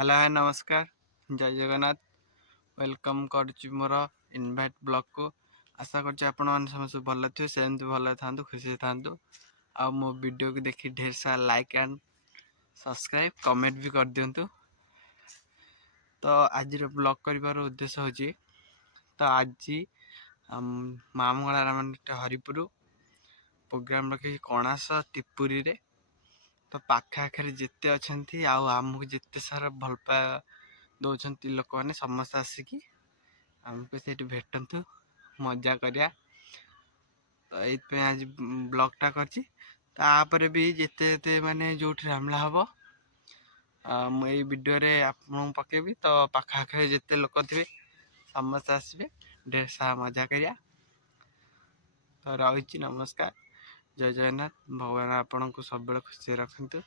Hello hi नमस्कार जय Jagannath welcome करुच्ची मोर invite blog को आशा कर समस्त भल थे सेमती भल था खुशी था आ मो वीडियो को देखी ढेर सारा लाइक एंड सब्सक्राइब कमेंट भी कर दिंतु। तो आज ब्लॉग कर उद्देश्य हूँ तो आज मामूंगला राम हरिपुर प्रोग्राम रखी कणास टिपुरी रे तो पाखाखरे जिते अच्छा आमको जिते सारा भल पा दौरान लोक मैंने समस्त आसिकी आमको से भेटतु मजा करिया। तो ये आज ब्लॉगटा कर भी जिते माने जो रामला हम मुझे वीडियो रे आपन पकेबी तो पाखाखरे जिते लोक थे समस्त आसबे ढेर सारा मजा करिया। तो रही नमस्कार जय जगन्नाथ भगवान आपन को सब खुशी रखते।